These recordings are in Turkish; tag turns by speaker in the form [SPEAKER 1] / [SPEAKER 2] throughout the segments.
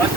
[SPEAKER 1] ಮತ್ತು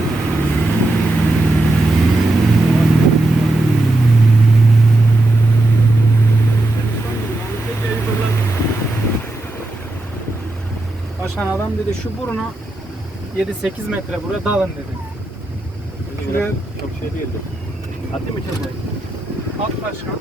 [SPEAKER 1] çalışan adam dedi
[SPEAKER 2] şu burunu 7-8 metre buraya dalın dedi. Şuraya...
[SPEAKER 1] Çok şey değildi. Hadi mi çalışıyor?
[SPEAKER 2] Alt başkan.